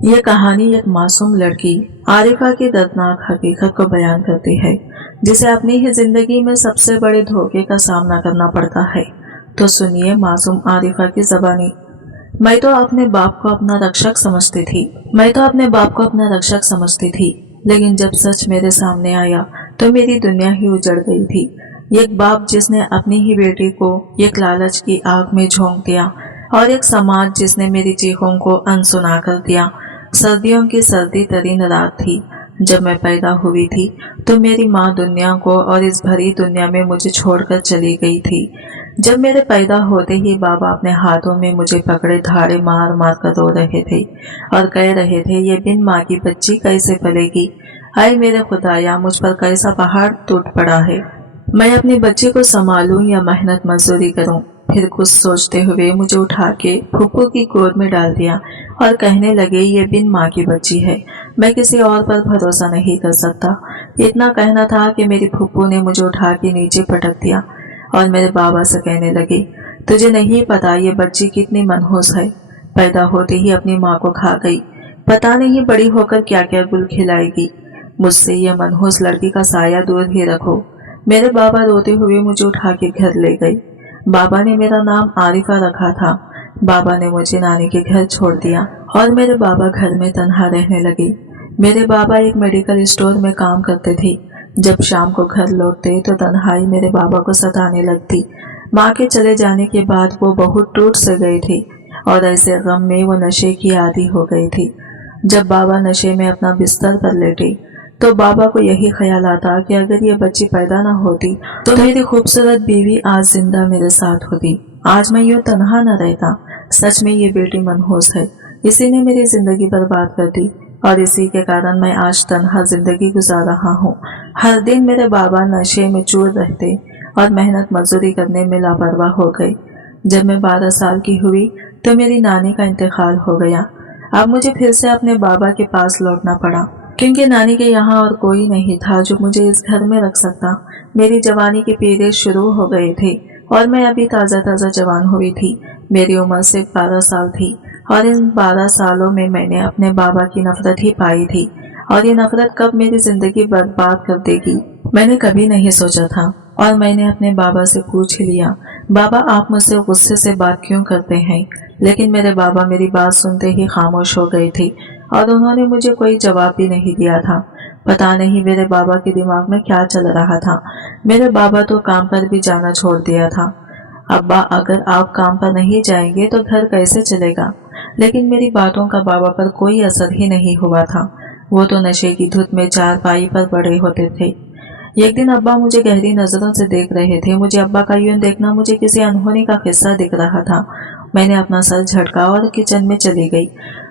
یہ کہانی ایک معصوم لڑکی عارفہ کی دردناک حقیقت کو بیان کرتی ہے، جسے اپنی ہی زندگی میں سب سے بڑے دھوکے کا سامنا کرنا پڑتا ہے۔ تو سنیے معصوم عارفہ کی زبانی۔ میں تو اپنے باپ کو اپنا رکشک سمجھتی تھی، لیکن جب سچ میرے سامنے آیا تو میری دنیا ہی اجڑ گئی تھی۔ ایک باپ جس نے اپنی ہی بیٹی کو ایک لالچ کی آگ میں جھونک دیا، اور ایک سماج جس نے میری چیخوں کو انسنا کر دیا۔ سردیوں کی سردی ترین رات تھی جب میں پیدا ہوئی تھی، تو میری ماں دنیا کو اور اس بھری دنیا میں مجھے چھوڑ کر چلی گئی تھی۔ جب میرے پیدا ہوتے ہی بابا اپنے ہاتھوں میں مجھے پکڑے دھاڑے مار مار کر رو رہے تھے اور کہہ رہے تھے، یہ بن ماں کی بچی کیسے پلے گی؟ ہائے میرے خدایا، مجھ پر کیسا پہاڑ ٹوٹ پڑا ہے۔ میں اپنی بچی کو سنبھالوں یا محنت مزدوری کروں؟ پھر کچھ سوچتے ہوئے مجھے اٹھا کے پھپھو کی گود میں ڈال دیا اور کہنے لگے، یہ بن ماں کی بچی ہے، میں کسی اور پر بھروسہ نہیں کر سکتا۔ اتنا کہنا تھا کہ میری پھپھو نے مجھے اٹھا کے نیچے پٹک دیا اور میرے بابا سے کہنے لگے، تجھے نہیں پتا یہ بچی کتنی منحوس ہے، پیدا ہوتے ہی اپنی ماں کو کھا گئی، پتا نہیں بڑی ہو کر کیا کیا گل کھلائے گی۔ مجھ سے یہ منحوس لڑکی کا سایہ دور ہی رکھو۔ میرے بابا روتے ہوئے مجھے اٹھا کے گھر لے گئے۔ بابا نے میرا نام عارفہ رکھا تھا۔ بابا نے مجھے نانی کے گھر چھوڑ دیا اور میرے بابا گھر میں تنہا رہنے لگے۔ میرے بابا ایک میڈیکل اسٹور میں کام کرتے تھے۔ جب شام کو گھر لوٹتے تو تنہائی میرے بابا کو ستانے لگتی۔ ماں کے چلے جانے کے بعد وہ بہت ٹوٹ سے گئے تھے اور ایسے غم میں وہ نشے کی عادی ہو گئی تھی۔ جب بابا نشے میں اپنا بستر پر لیٹے تو بابا کو یہی خیال آتا کہ اگر یہ بچی پیدا نہ ہوتی تو میری خوبصورت بیوی آج زندہ میرے ساتھ ہوتی، آج میں یوں تنہا نہ رہتا۔ سچ میں یہ بیٹی منحوس ہے، اسی نے میری زندگی برباد کر دی اور اسی کے کارن میں آج تنہا زندگی گزار رہا ہوں۔ ہر دن میرے بابا نشے میں چور رہتے اور محنت مزدوری کرنے میں لاپرواہ ہو گئے۔ جب میں 12 سال کی ہوئی تو میری نانی کا انتقال ہو گیا۔ اب مجھے پھر سے اپنے بابا کے پاس لوٹنا پڑا، کیونکہ نانی کے یہاں اور کوئی نہیں تھا جو مجھے اس گھر میں رکھ سکتا۔ میری جوانی کے پیرے شروع ہو گئے تھے اور میں ابھی تازہ تازہ جوان ہوئی تھی۔ میری عمر صرف 12 سال تھی اور ان 12 سالوں میں نے اپنے بابا کی نفرت ہی پائی تھی، اور یہ نفرت کب میری زندگی برباد کر دے گی میں نے کبھی نہیں سوچا تھا۔ اور میں نے اپنے بابا سے پوچھ لیا، بابا آپ مجھ سے غصے سے بات کیوں کرتے ہیں؟ لیکن میرے بابا میری بات سنتے ہی خاموش ہو گئے تھے اور انہوں نے مجھے کوئی جواب بھی نہیں دیا تھا۔ پتا نہیں میرے بابا کے دماغ میں کیا چل رہا تھا۔ میرے بابا تو کام پر بھی جانا چھوڑ دیا تھا۔ ابا اگر آپ کام پر نہیں جائیں گے تو گھر کیسے چلے گا؟ لیکن میری باتوں کا بابا پر کوئی اثر ہی نہیں ہوا تھا۔ وہ تو نشے کی دھت میں چارپائی پر بڑے ہوتے تھے۔ ایک دن ابا مجھے گہری نظروں سے دیکھ رہے تھے۔ مجھے ابا کا یوں دیکھنا مجھے کسی انہونی کا قصہ دکھ رہا تھا۔ میں نے اپنا سر جھٹکا اور کچن میں چلی گئی۔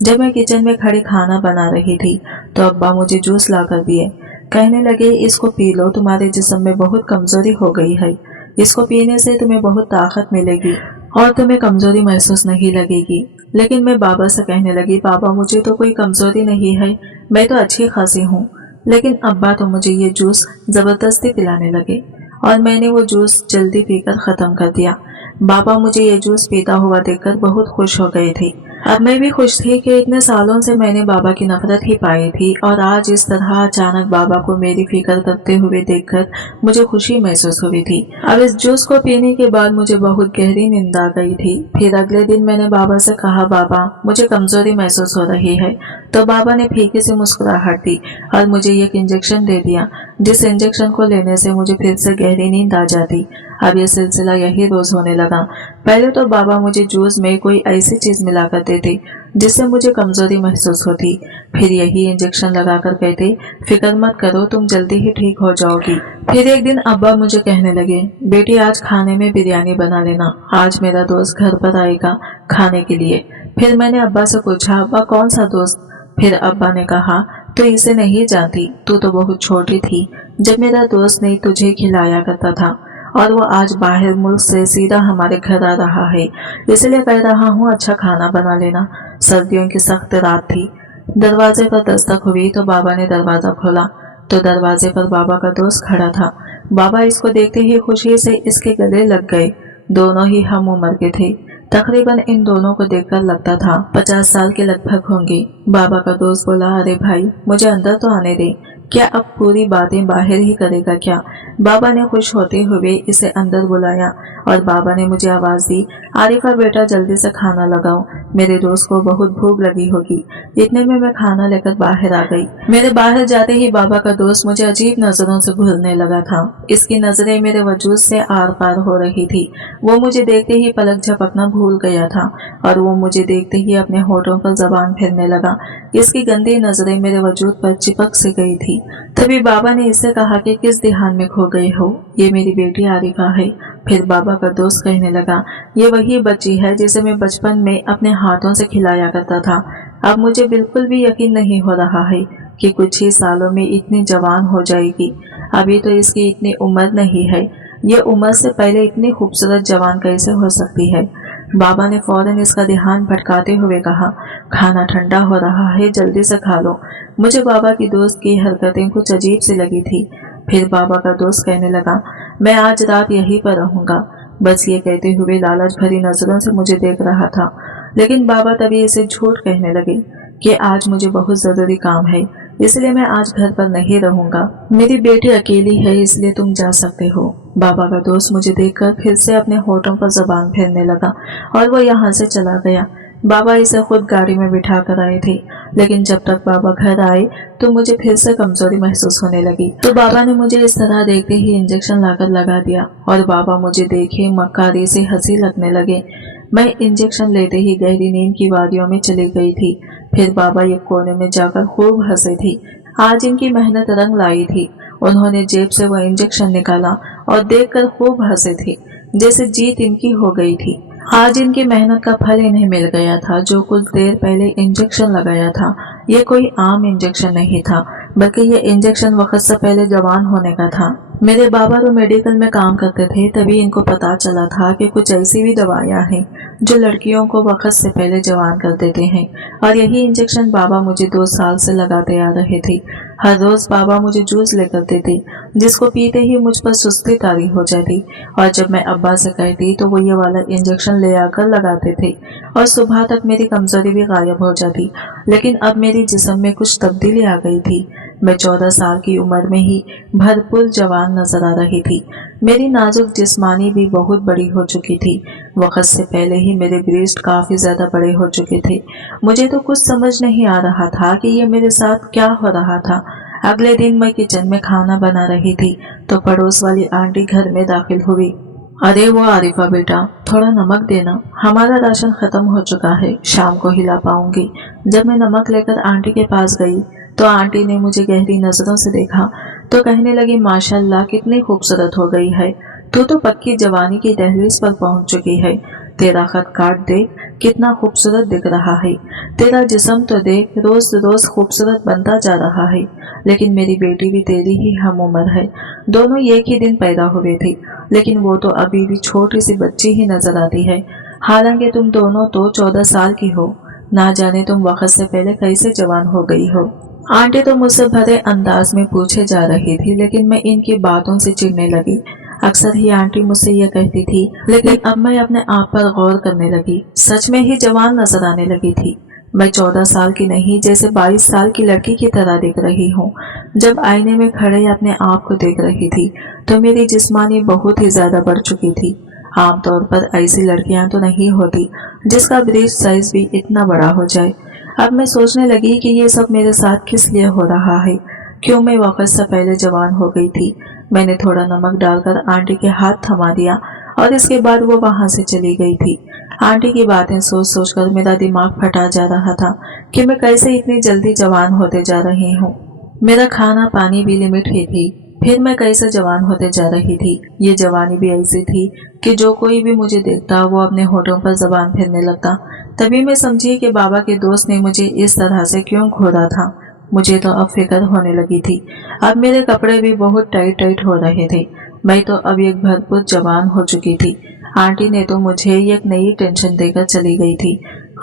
جب میں کچن میں کھڑی کھانا بنا رہی تھی تو ابا مجھے جوس لا کر دیے۔ کہنے لگے، اس کو پی لو، تمہارے جسم میں بہت کمزوری ہو گئی ہے، اس کو پینے سے تمہیں بہت طاقت ملے گی اور تمہیں کمزوری محسوس نہیں لگے گی۔ لیکن میں بابا سے کہنے لگی، بابا مجھے تو کوئی کمزوری نہیں ہے، میں تو اچھی خاصی ہوں۔ لیکن ابا تو مجھے یہ جوس زبردستی پلانے لگے اور میں نے وہ جوس جلدی پی کر ختم کر دیا۔ بابا مجھے یہ جوس پیتا ہوا دیکھ کر بہت خوش ہو گئے تھے۔ اب میں بھی خوش تھی کہ اتنے سالوں سے میں نے بابا کی نفرت ہی پائی تھی، اور آج اس طرح اچانک بابا کو میری فکر کرتے ہوئے دیکھ کر مجھے خوشی محسوس ہوئی تھی۔ اب اس جوس کو پینے کے بعد مجھے بہت گہری نیند آ گئی تھی۔ پھر اگلے دن میں نے بابا سے کہا، بابا مجھے کمزوری محسوس ہو رہی ہے۔ تو بابا نے پھیکی سی مسکراہٹ دی اور مجھے ایک انجیکشن دے دیا، جس انجیکشن کو لینے سے مجھے پھر سے گہری نیند آ جاتی۔ اب یہ سلسلہ یہی روز ہونے لگا۔ پہلے تو بابا مجھے جوس میں کوئی ایسی چیز ملا کر دیتے جس سے مجھے کمزوری محسوس ہوتی، پھر یہی انجیکشن لگا کر کہتے، فکر مت کرو، تم جلدی ہی ٹھیک ہو جاؤ گی۔ پھر ایک دن ابا مجھے کہنے لگے، بیٹی آج کھانے میں بریانی بنا لینا، آج میرا دوست گھر پر آئے گا کھانے کے لیے۔ پھر میں نے ابا سے پوچھا، ابا کون سا دوست؟ پھر ابا نے کہا، تو اسے نہیں جانتی، تو بہت چھوٹی تھی جب میرا دوست نے تجھے کھلایا کرتا تھا، اور وہ آج باہر ملک سے سیدھا ہمارے گھر آ رہا ہے، اس لیے کہہ رہا ہوں اچھا کھانا بنا لینا۔ سردیوں کی سخت رات تھی۔ دروازے پر دستک ہوئی تو بابا نے دروازہ کھولا تو دروازے پر بابا کا دوست کھڑا تھا۔ بابا اس کو دیکھتے ہی خوشی سے اس کے گلے لگ گئے۔ دونوں ہی ہم عمر کے تھے۔ तकरीबन इन दोनों को देखकर लगता था 50 साल के लगभग होंगे। बाबा का दोस्त बोला, अरे भाई मुझे अंदर तो आने दे, क्या अब पूरी बातें बाहर ही करेगा क्या? बाबा ने खुश होते हुए इसे अंदर बुलाया और बाबा ने मुझे आवाज दी, आरिफा बेटा जल्दी से खाना लगाओ, मेरे दोस्त को बहुत भूख लगी होगी। इतने में मैं खाना लेकर बाहर आ गई। मेरे बाहर जाते ही बाबा का दोस्त मुझे अजीब नजरों से घूरने लगा था। इसकी नजरें मेरे वजूद से आर पार हो रही थी। वो मुझे देखते ही पलक झपकना भूल गया था और वो मुझे देखते ही अपने होठों पर जबान फेरने लगा। इसकी गंदी नजरें मेरे वजूद पर चिपक से गई थी। तभी बाबा ने इससे कहा कि किस ध्यान में खो गए हो, ये मेरी बेटी आरिफा है। फिर बाबा का दोस्त कहने लगा, ये वही बच्ची है जिसे मैं बचपन में अपने हाथों से खिलाया करता था। अब मुझे बिल्कुल भी यकीन नहीं हो रहा है कि कुछ ही सालों में इतनी जवान हो जाएगी। अभी तो इसकी इतनी उम्र नहीं है, ये उम्र से पहले इतनी खूबसूरत जवान कैसे हो सकती है? बाबा ने फौरन इसका ध्यान भटकाते हुए कहा, खाना ठंडा हो रहा है, जल्दी से खा लो। मुझे बाबा की दोस्त की हरकतें कुछ अजीब सी लगी थी। फिर बाबा का दोस्त कहने लगा, मैं आज रात यहीं पर रहूंगा। बस ये कहते हुए लालच भरी नजरों से मुझे देख रहा था। लेकिन बाबा तभी इसे झूठ कहने लगे कि आज मुझे बहुत जरूरी काम है, इसलिए मैं आज घर पर नहीं रहूंगा। मेरी बेटी अकेली है, इसलिए तुम जा सकते हो। बाबा का दोस्त मुझे देखकर फिर से अपने होठों पर जबान फेरने लगा और वो यहाँ से चला गया। बाबा इसे खुद गाड़ी में बिठा कर आए थे, लेकिन जब तक बाबा घर आए तो मुझे फिर से कमजोरी महसूस होने लगी। तो बाबा ने मुझे इस तरह देखते ही इंजेक्शन लाकर लगा दिया और बाबा मुझे देखे मक्कारी से हंसी लगने लगे। मैं इंजेक्शन लेते ही गहरी नींद की वादियों में चली गई थी। फिर बाबा एक कोने में जाकर खूब हंसे थे। आज इनकी मेहनत रंग लाई थी। उन्होंने जेब से वह इंजेक्शन निकाला और देखकर खूब हंसे थे, जैसे जीत इनकी हो गई थी। आज इनकी मेहनत का फल इन्हें मिल गया था। जो कुछ देर पहले इंजेक्शन लगाया था, ये कोई आम इंजेक्शन नहीं था, बल्कि ये इंजेक्शन वक्त से पहले जवान होने का था। मेरे बाबा तो मेडिकल में काम करते थे, तभी इनको पता चला था कि कुछ ऐसी भी दवाइयाँ हैं जो लड़कियों को वक्त से पहले जवान कर देते हैं, और यही इंजेक्शन बाबा मुझे 2 साल से लगाते आ रहे थे। हर रोज बाबा मुझे जूस लेकर देते, जिसको पीते ही मुझ पर सुस्ती तारी हो जाती, और जब मैं अब्बा से कहती तो वो ये वाला इंजेक्शन ले आकर लगाते थे और सुबह तक मेरी कमजोरी भी गायब हो जाती। लेकिन अब मेरी जिस्म में कुछ तब्दीली आ गई थी। मैं 14 साल की उम्र में ही भरपूर जवान नजर आ रही थी। मेरी नाजुक जिस्मानी भी बहुत बड़ी हो चुकी थी। वक्त से पहले ही मेरे ब्रेस्ट काफी ज्यादा बड़े हो चुके थे। मुझे तो कुछ समझ नहीं आ रहा था कि ये मेरे साथ क्या हो रहा था। अगले दिन मैं किचन में खाना बना रही थी तो पड़ोस वाली आंटी घर में दाखिल हुई। अरे वो आरिफा बेटा, थोड़ा नमक देना, हमारा राशन खत्म हो चुका है, शाम को ही ला पाऊंगी। जब मैं नमक लेकर आंटी के पास गई तो आंटी ने मुझे गहरी नजरों से देखा तो कहने लगी, माशाल्लाह कितनी खूबसूरत हो गई है, तू तो पक्की जवानी की दहलीज पर पहुंच चुकी है। तेरा खत काट देख, कितना खूबसूरत दिख रहा है। तेरा जिस्म तो देख, रोज रोज खूबसूरत बनता जा रहा है। लेकिन मेरी बेटी भी तेरी ही हम उम्र है, दोनों एक ही दिन पैदा हुए थे, लेकिन वो तो अभी भी छोटी सी बच्ची ही नजर आती है। हालांकि तुम दोनों तो 14 साल की हो। ना जाने तुम वक्त से पहले कैसे जवान हो गई हो। आंटी तो मुझसे भरे अंदाज में पूछे जा रही थी, लेकिन मैं इनकी बातों से चिढ़ने लगी। अक्सर ही आंटी मुझसे यह कहती थी, लेकिन अब मैं अपने आप पर गौर करने लगी। सच में ही जवान नजर आने लगी थी। मैं 14 साल की नहीं, जैसे 22 साल की लड़की की तरह दिख रही हूँ। जब आईने में खड़े अपने आप को देख रही थी तो मेरी जिस्मानी बहुत ही ज्यादा बढ़ चुकी थी। आमतौर पर ऐसी लड़कियां तो नहीं होती जिसका ब्रेस्ट साइज भी इतना बड़ा हो जाए। अब मैं सोचने लगी कि ये सब मेरे साथ किस लिए हो रहा है, क्यों मैं वक्त से पहले जवान हो गई थी। मैंने थोड़ा नमक डालकर आंटी के हाथ थमा दिया और इसके बाद वो वहां से चली गई थी। आंटी की बातें सोच सोचकर मेरा दिमाग फटा जा रहा था कि मैं कैसे इतनी जल्दी जवान होते जा रही हूँ। मेरा खाना पानी भी लिमिट ही थी, फिर मैं कैसे जवान होते जा रही थी। ये जवानी भी ऐसी थी कि जो कोई भी मुझे देखता वो अपने होठों पर जबान फेरने लगता। तभी मैं समझी कि बाबा के दोस्त ने मुझे इस तरह से क्यों घोरा था। मुझे तो अब फिक्र होने लगी थी। अब मेरे कपड़े भी बहुत टाइट टाइट हो रहे थे। मैं तो अब एक भरपूर जवान हो चुकी थी। आंटी ने तो मुझे एक नई टेंशन देकर चली गई थी।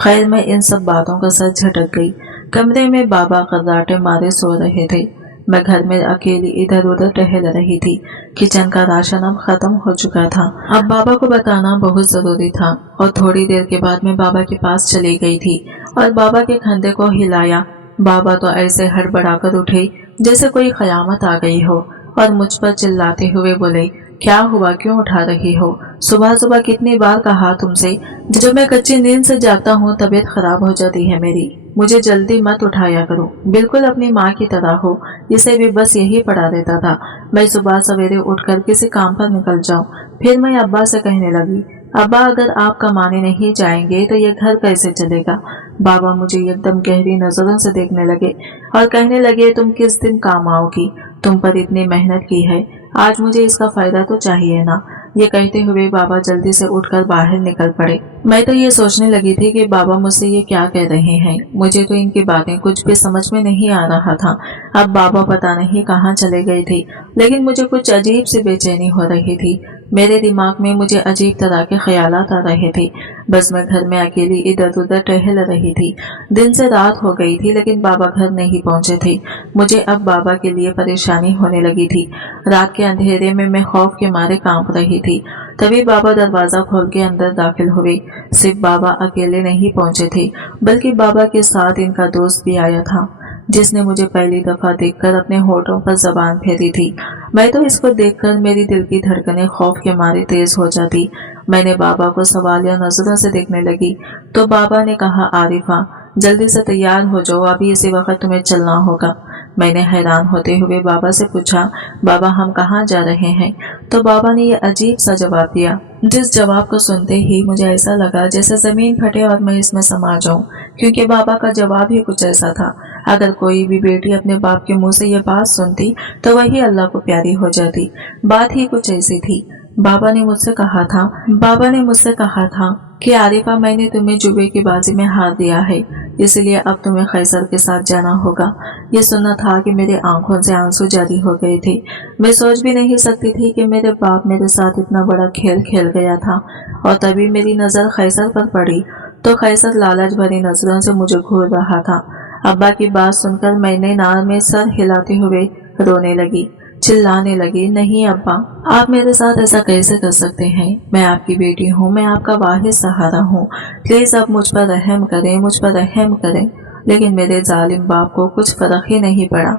खैर मैं इन सब बातों का सर झटक गई। कमरे में बाबा कर्राटे मारे सो रहे थे। मैं घर में अकेली इधर उधर टहल रही थी। किचन का राशन अब खत्म हो चुका था। अब बाबा को बताना बहुत जरूरी था और थोड़ी देर के बाद मैं बाबा के पास चली गई थी और बाबा के कंधे को हिलाया। बाबा तो ऐसे हड़बड़ाकर उठे जैसे कोई कयामत आ गई हो और मुझ पर चिल्लाते हुए बोले, क्या हुआ, क्यों उठा रही हो? सुबह सुबह कितनी बार कहा तुमसे, जब मैं कच्ची नींद से जागता हूँ तबीयत खराब हो जाती है मेरी। मुझे जल्दी मत उठाया करो, बिल्कुल अपनी माँ की तरह हो। इसे भी बस यही पढ़ा देता था, मैं सुबह सवेरे उठकर किसी काम पर निकल जाऊं। फिर मैं अब्बा से कहने लगी, अब्बा अगर आप कमाने नहीं जाएंगे तो ये घर कैसे चलेगा? बाबा मुझे एकदम गहरी नजरों से देखने लगे और कहने लगे, तुम किस दिन काम आओगी? तुम पर इतनी मेहनत की है, आज मुझे इसका फायदा तो चाहिए ना। ये कहते हुए बाबा जल्दी से उठकर बाहर निकल पड़े। मैं तो ये सोचने लगी थी कि बाबा मुझसे ये क्या कह रहे हैं। मुझे तो इनकी बातें कुछ भी समझ में नहीं आ रहा था। अब बाबा पता नहीं कहाँ चले गए थे, लेकिन मुझे कुछ अजीब सी बेचैनी हो रही थी। मेरे दिमाग में मुझे अजीब तरह के ख्यालात आ रहे थे। बस मैं घर में अकेली इधर उधर टहल रही थी। दिन से रात हो गई थी लेकिन बाबा घर नहीं पहुंचे थे। मुझे अब बाबा के लिए परेशानी होने लगी थी। रात के अंधेरे में मैं खौफ के मारे कांप रही थी। तभी बाबा दरवाजा खोल के अंदर दाखिल हुए। सिर्फ बाबा अकेले नहीं पहुंचे थे, बल्कि बाबा के साथ इनका दोस्त भी आया था, जिसने मुझे पहली दफा देखकर अपने होठों पर जबान फेरी थी। मैं तो इसको देखकर मेरी दिल की धड़कनें खौफ के मारे तेज हो जाती। मैंने बाबा को सवालिया नजरों से देखने लगी तो बाबा ने कहा, आरिफा जल्दी से तैयार हो जाओ, अभी इसी वक्त तुम्हें चलना होगा। मैंने हैरान होते हुए बाबा से पूछा, बाबा हम कहाँ जा रहे हैं? तो बाबा ने ये अजीब सा जवाब दिया, जिस जवाब को सुनते ही मुझे ऐसा लगा जैसे जमीन फटे और मैं इसमें समा जाऊं, क्योंकि बाबा का जवाब ही कुछ ऐसा था। अगर कोई भी बेटी अपने बाप के मुंह से ये बात सुनती तो वही अल्लाह को प्यारी हो जाती। बात ही कुछ ऐसी थी। बाबा ने मुझसे कहा था कि आरिफा मैंने तुम्हें जुए की बाजी में हार दिया है, इसलिए अब तुम्हें खैसर के साथ जाना होगा। ये सुनना था कि मेरे आंखों से आंसू जारी हो गए थे। मैं सोच भी नहीं सकती थी कि मेरे बाप मेरे साथ इतना बड़ा खेल खेल गया था। और तभी मेरी नजर खैसर पर पड़ी तो खैसर लालच भरी नजरों से मुझे घूर रहा था। अब्बा की बात सुनकर मैंने नार में सर हिलाते हुए रोने लगी, चिल्लाने लगी, नहीं अब्बा, आप मेरे साथ ऐसा कैसे कर सकते हैं? मैं आपकी बेटी हूँ, मैं आपका वाहिद सहारा हूँ। प्लीज आप मुझ पर रहम करें। लेकिन मेरे जालिम बाप को कुछ फर्क ही नहीं पड़ा।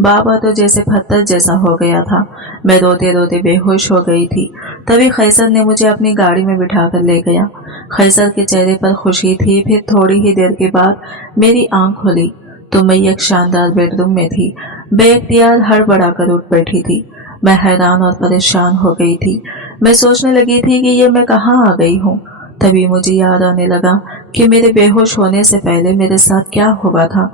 बाबा तो जैसे पत्थर जैसा हो गया था। मैं रोते रोते बेहोश हो गई थी। तभी खैसर ने मुझे अपनी गाड़ी में बिठा कर ले गया। खैसर के चेहरे पर खुशी थी। फिर थोड़ी ही देर के बाद मेरी आंख खुली तो मैं एक शानदार बेडरूम में थी। बेख्तियार हड़बड़ा कर उठ बैठी थी। मैं हैरान और परेशान हो गई थी। मैं सोचने लगी थी कि ये मैं कहाँ आ गई हूँ। तभी मुझे याद आने लगा कि मेरे बेहोश होने से पहले मेरे साथ क्या हुआ था।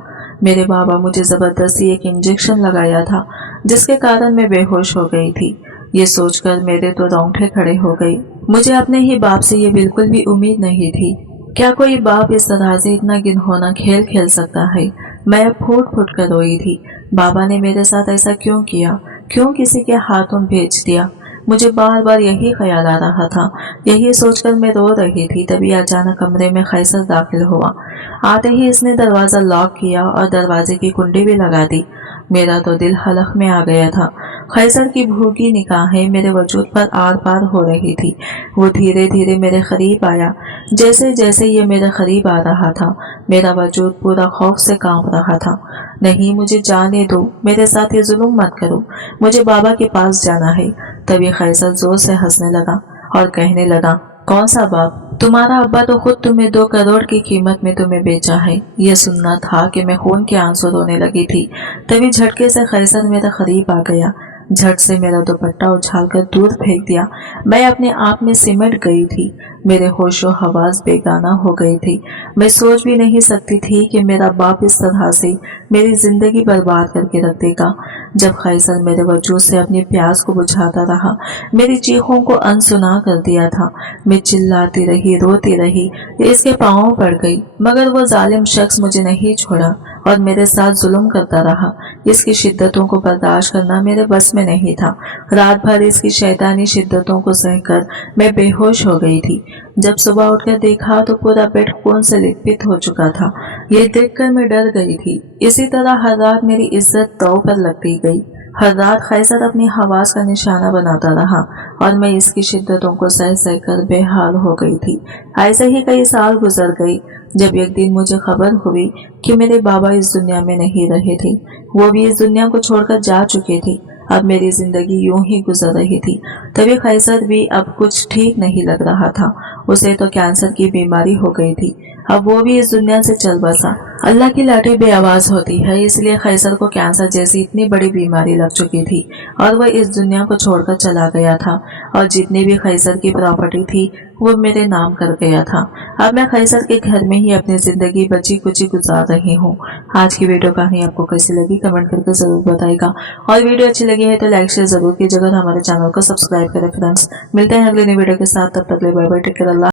मेरे बाबा मुझे जबरदस्ती एक इंजेक्शन लगाया था, जिसके कारण मैं बेहोश हो गई थी। ये सोचकर मेरे तो रोंगटे खड़े हो गए। मुझे अपने ही बाप से ये बिल्कुल भी उम्मीद नहीं थी। क्या कोई बाप इस तरह से इतना गिनहोना खेल खेल सकता है? मैं फूट फूट कर रोई थी। बाबा ने मेरे साथ ऐसा क्यों किया? क्यों किसी के हाथों भेज दिया? मुझे बार बार यही ख्याल आ रहा था। यही सोचकर मैं रो रही थी। तभी अचानक कमरे में खैसर दाखिल हुआ। आते ही इसने दरवाजा लॉक किया और दरवाजे की कुंडी भी लगा दी। मेरा तो दिल हलक में आ गया था। खैसर की भूखी निगाहें मेरे वजूद पर आर पार हो रही थी। वो धीरे धीरे मेरे करीब आया। जैसे जैसे ये मेरे करीब आ रहा था, मेरा वजूद पूरा खौफ से कांप रहा था। नहीं, मुझे जाने दो, मेरे साथ ये जुल्म मत करो, मुझे बाबा के पास जाना है। तभी खैसर जोर से हंसने लगा और कहने लगा, कौन सा बाप? तुम्हारा अब्बा तो खुद तुम्हें 2 करोड़ की कीमत में तुम्हें बेचा है। ये सुनना था कि मैं खून के आंसू रोने लगी थी। तभी झटके से खैसर मेरे करीब आ गया। झट से मेरा दुपट्टा उछालकर दूर फेंक दिया। मैं अपने आप में सिमट गई थी। मेरे होशो हवास बेगाना हो गई थी। मैं सोच भी नहीं सकती थी कि मेरा बाप इस तरह से मेरी जिंदगी बर्बाद करके रख देगा। जब खैसर मेरे वजूद से अपनी प्यास को बुझाता रहा, मेरी चीखों को अनसुना कर दिया था। मैं चिल्लाती रही, रोती रही, इसके पांवों पड़ गई, मगर वो जालिम शख्स मुझे नहीं छोड़ा। और मेरे साथ जुल्म करता रहा। इसकी शिद्दतों को बर्दाश्त करना मेरे बस में नहीं था। रात भर इसकी शैतानी शिद्दतों को सहकर मैं बेहोश हो गई थी। जब सुबह उठकर देखा तो पूरा बेड खून से लिपट हो चुका था। ये देखकर मैं डर गई थी। इसी तरह हर रात मेरी इज्जत दांव पर लगती गई। हर रात कैसर अपनी हवास का निशाना बनाता रहा और मैं इसकी शिद्दतों को सह सह कर बेहाल हो गई थी। ऐसे ही कई साल गुजर गई। जब एक दिन मुझे खबर हुई कि मेरे बाबा इस दुनिया में नहीं रहे थे, वो भी इस दुनिया को छोड़कर जा चुके थे। अब मेरी जिंदगी यूं ही गुजर रही थी। तभी कैसर भी अब कुछ ठीक नहीं लग रहा था। उसे तो कैंसर की बीमारी हो गई थी। अब वो भी इस दुनिया से चल बसा। अल्लाह की लाठी बेआवाज होती है, इसलिए कैसर को कैंसर जैसी इतनी बड़ी बीमारी लग चुकी थी और वह इस दुनिया को छोड़कर चला गया था। और जितनी भी कैसर की प्रॉपर्टी थी वो मेरे नाम कर गया था। अब मैं कैसर के घर में ही अपनी जिंदगी बची कुची गुजार रही हूँ। आज की वीडियो कहानी आपको कैसी लगी कमेंट करके जरूर बताइएगा, और वीडियो अच्छी लगी है तो लाइक शेयर जरूर कीजिएगा। हमारे चैनल को सब्सक्राइब करें फ्रेंड्स। मिलते हैं अगले नई वीडियो के साथ, तब तक के लिए बाय बाय, टेक केयर, अल्लाह।